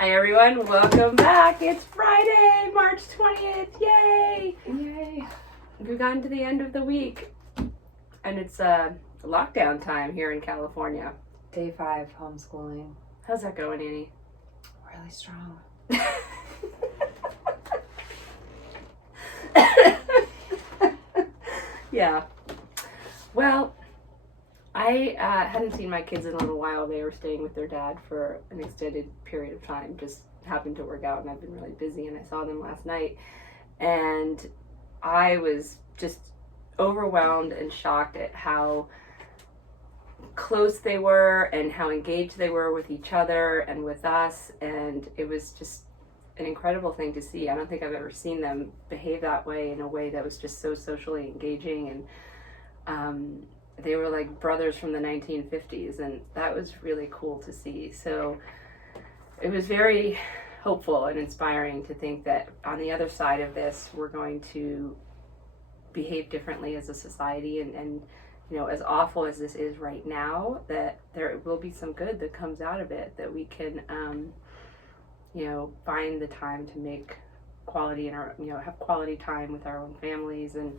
Hi everyone, welcome back. It's Friday, March 20th. Yay! Yay. We've gotten to the end of the week and it's lockdown time here in California. Day 5 homeschooling. How's that going, Annie? Really strong. Yeah. Well, I hadn't seen my kids in a little while. They were staying with their dad for an extended period of time. Just happened to work out and I've been really busy, and I saw them last night and I was just overwhelmed and shocked at how close they were and how engaged they were with each other and with us, and it was just an incredible thing to see. I don't think I've ever seen them behave that way, in a way that was just so socially engaging, and they were like brothers from the 1950s, and that was really cool to see. So it was very hopeful and inspiring to think that on the other side of this, we're going to behave differently as a society, and you know, as awful as this is right now, that there will be some good that comes out of it, that we can you know, find the time to make quality in our, you know, have quality time with our own families and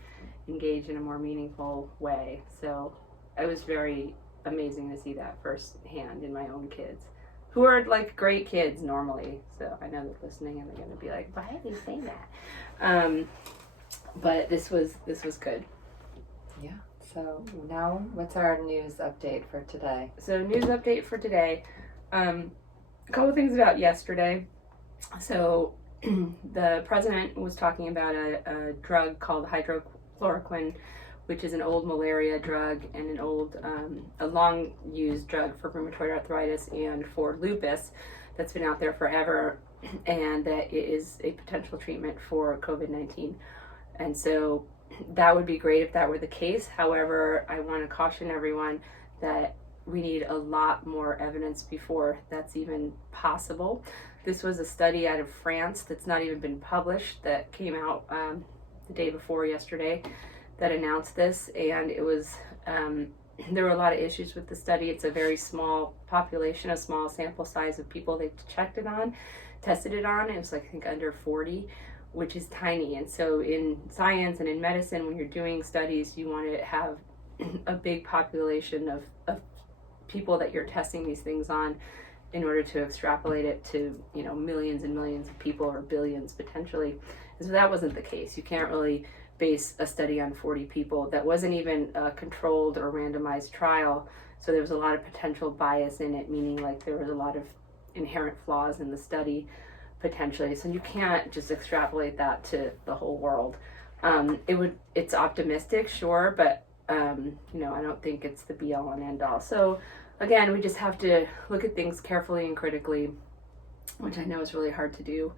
engage in a more meaningful way. So it was very amazing to see that firsthand in my own kids, who are like great kids normally. So I know they're listening and they're going to be like, why are you saying that? But this was good. Yeah. So now what's our news update for today? So news update for today. A couple things about yesterday. So the president was talking about a drug called hydrochloroquine, which is an old malaria drug and an old, a long used drug for rheumatoid arthritis and for lupus that's been out there forever, and that it is a potential treatment for COVID-19. And so that would be great if that were the case. However, I want to caution everyone that we need a lot more evidence before that's even possible. This was a study out of France that's not even been published, that came out the day before yesterday, that announced this, and it was there were a lot of issues with the study. It's a very small population, a small sample size of people they tested it on. It was like, I think, under 40, which is tiny. And so in science and in medicine, when you're doing studies, you want to have a big population of people that you're testing these things on in order to extrapolate it to, you know, millions and millions of people, or billions potentially. And so that wasn't the case. You can't really base a study on 40 people. That wasn't even a controlled or randomized trial. So there was a lot of potential bias in it, meaning like there was a lot of inherent flaws in the study potentially. So you can't just extrapolate that to the whole world. It's optimistic, sure, but you know, I don't think it's the be all and end all. So again, we just have to look at things carefully and critically, which I know is really hard to do.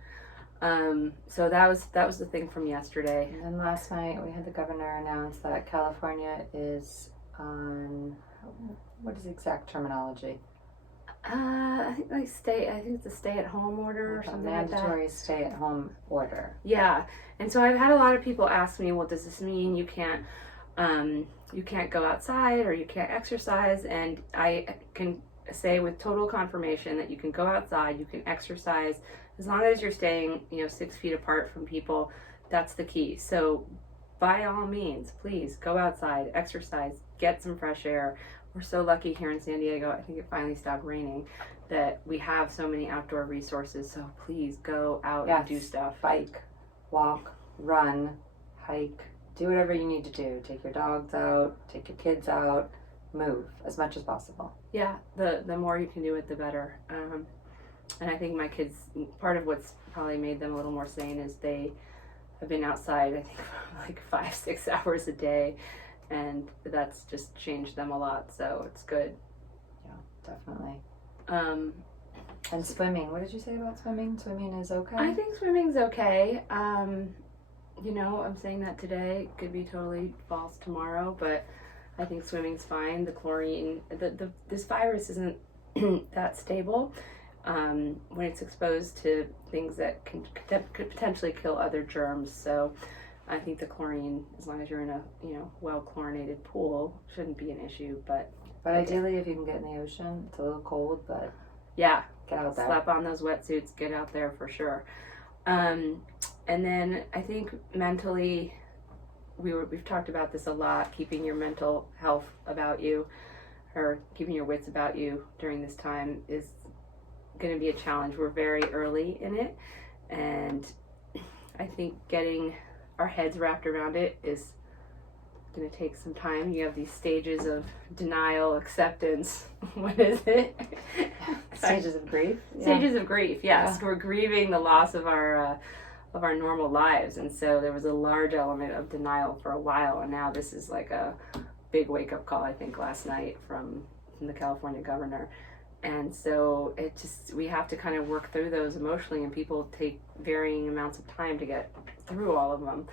So that was the thing from yesterday. And then last night we had the governor announce that California is on, what is the exact terminology? I think it's a stay-at-home order or something like that. Mandatory stay-at-home order. Yeah, and so I've had a lot of people ask me, well, does this mean you can't go outside or you can't exercise? And I can say with total confirmation that you can go outside, you can exercise, as long as you're staying, you know, 6 feet apart from people. That's the key. So by all means, please go outside, exercise, get some fresh air. We're so lucky here in San Diego. I think it finally stopped raining, that we have so many outdoor resources. So please go out and do stuff. Bike, walk, run, hike, do whatever you need to do. Take your dogs out, take your kids out, move as much as possible. Yeah, the more you can do it, the better. And I think my kids, part of what's probably made them a little more sane is they have been outside, I think, for like 5-6 hours a day. And that's just changed them a lot, so it's good. Yeah, definitely. And swimming. What did you say about swimming? Swimming is okay? I think swimming's okay. You know, I'm saying that today. It could be totally false tomorrow, but I think swimming's fine. The chlorine, this virus isn't that stable when it's exposed to things that could potentially kill other germs. So I think the chlorine, as long as you're in a, you know, well chlorinated pool, shouldn't be an issue. But ideally, if you can get in the ocean, it's a little cold, but yeah, Get out there. Slap on those wetsuits, get out there for sure. And then I think mentally, we've talked about this a lot, keeping your mental health about you, or keeping your wits about you during this time is going to be a challenge. We're very early in it, and I think getting our heads wrapped around it is going to take some time. You have these stages of denial, acceptance. What is it? Stages of grief. Stages of grief. Yes, we're grieving the loss of our normal lives, and so there was a large element of denial for a while, and now this is like a big wake-up call, I think, last night from the California governor. And so we have to kind of work through those emotionally, and people take varying amounts of time to get through all of them.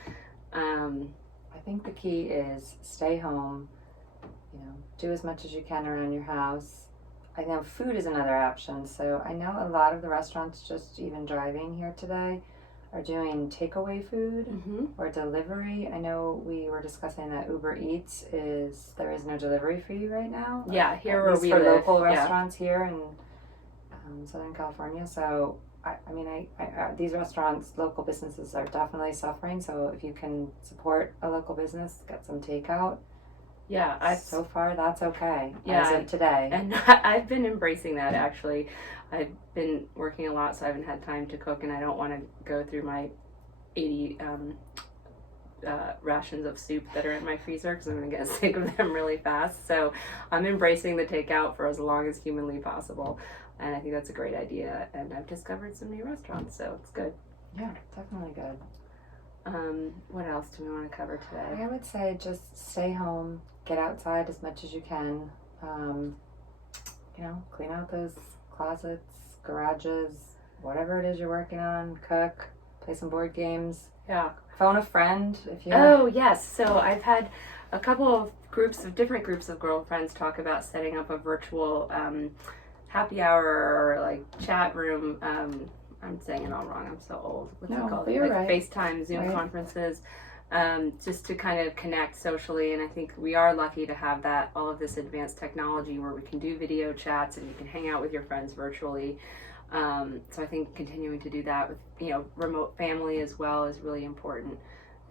I think the key is stay home, do as much as you can around your house. I know food is another option, so I know a lot of the restaurants, just even driving here today, are doing takeaway food or delivery. I know we were discussing that Uber Eats there is no delivery fee right now. Yeah, here where we for live. Local restaurants here in Southern California. So I these restaurants, local businesses are definitely suffering. So if you can support a local business, get some takeout. Yeah, so far that's okay. Yeah, as of today. And I've been embracing that actually. I've been working a lot, so I haven't had time to cook, and I don't want to go through my 80 rations of soup that are in my freezer because I'm going to get sick of them really fast. So I'm embracing the takeout for as long as humanly possible, and I think that's a great idea. And I've discovered some new restaurants, so it's good. Yeah, definitely good. What else do we want to cover today? I would say just stay home, get outside as much as you can. Clean out those closets, garages, whatever it is you're working on. Cook, play some board games. Yeah. Phone a friend if you. Oh yes. So I've had a couple of different groups of girlfriends talk about setting up a virtual happy hour or like chat room. I'm saying it all wrong. I'm so old. What's it called? You're right. FaceTime, Zoom conferences, just to kind of connect socially. And I think we are lucky to have all of this advanced technology where we can do video chats and you can hang out with your friends virtually. So I think continuing to do that with remote family as well is really important,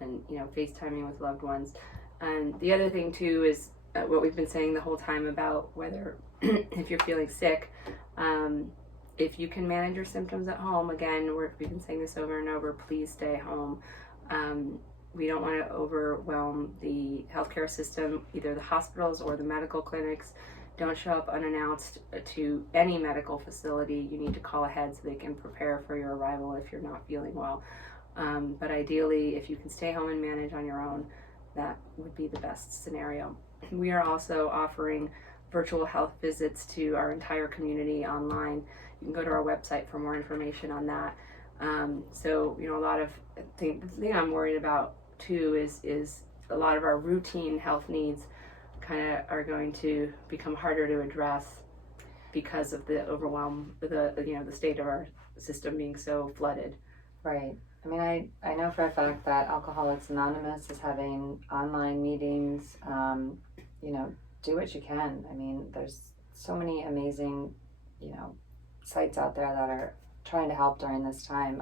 and FaceTiming with loved ones. And the other thing too is what we've been saying the whole time about whether if you're feeling sick. If you can manage your symptoms at home, again, we've been saying this over and over, please stay home. We don't want to overwhelm the healthcare system, either the hospitals or the medical clinics. Don't show up unannounced to any medical facility. You need to call ahead so they can prepare for your arrival if you're not feeling well. But ideally, if you can stay home and manage on your own, that would be the best scenario. We are also offering virtual health visits to our entire community online. You can go to our website for more information on that. So a lot of the thing I'm worried about too is a lot of our routine health needs kind of are going to become harder to address because of the overwhelm, the state of our system being so flooded. Right. I mean, I know for a fact that Alcoholics Anonymous is having online meetings. Do what you can. I mean, there's so many amazing, sites out there that are trying to help during this time.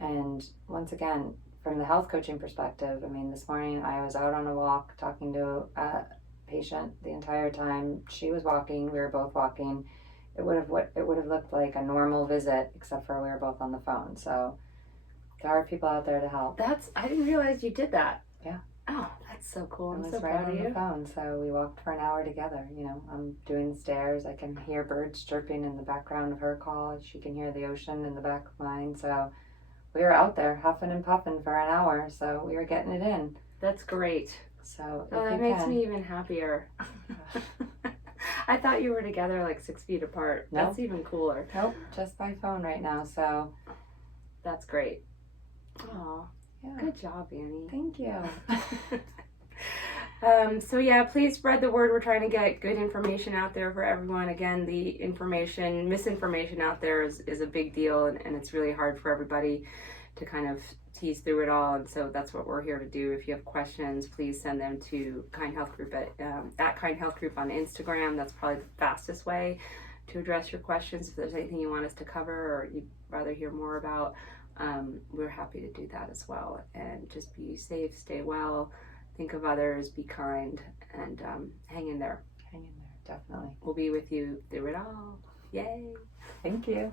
And once again, from the health coaching perspective, I mean, this morning I was out on a walk talking to a patient the entire time. She was walking, we were both walking. It would have looked like a normal visit, except for we were both on the phone. So there are people out there to help. I didn't realize you did that. Yeah. Oh, that's so cool. I'm so right proud of you. On the phone, so we walked for an hour together. I'm doing the stairs. I can hear birds chirping in the background of her call. She can hear the ocean in the back of mine. So we were out there huffing and puffing for an hour. So we were getting it in. That's great. So that makes me even happier. I thought you were together like 6 feet apart. Nope. That's even cooler. Nope, just by phone right now. So that's great. Oh. Yeah. Good job, Annie. Thank you. So yeah, please spread the word. We're trying to get good information out there for everyone. Again, the misinformation out there is a big deal, and it's really hard for everybody to kind of tease through it all. And so that's what we're here to do. If you have questions, please send them to Kind Health Group at Kind Health Group on Instagram. That's probably the fastest way to address your questions. If there's anything you want us to cover or you'd rather hear more about, we're happy to do that as well. And just be safe, stay well, think of others, be kind, and hang in there. Hang in there, definitely. We'll be with you through it all. Yay! Thank you.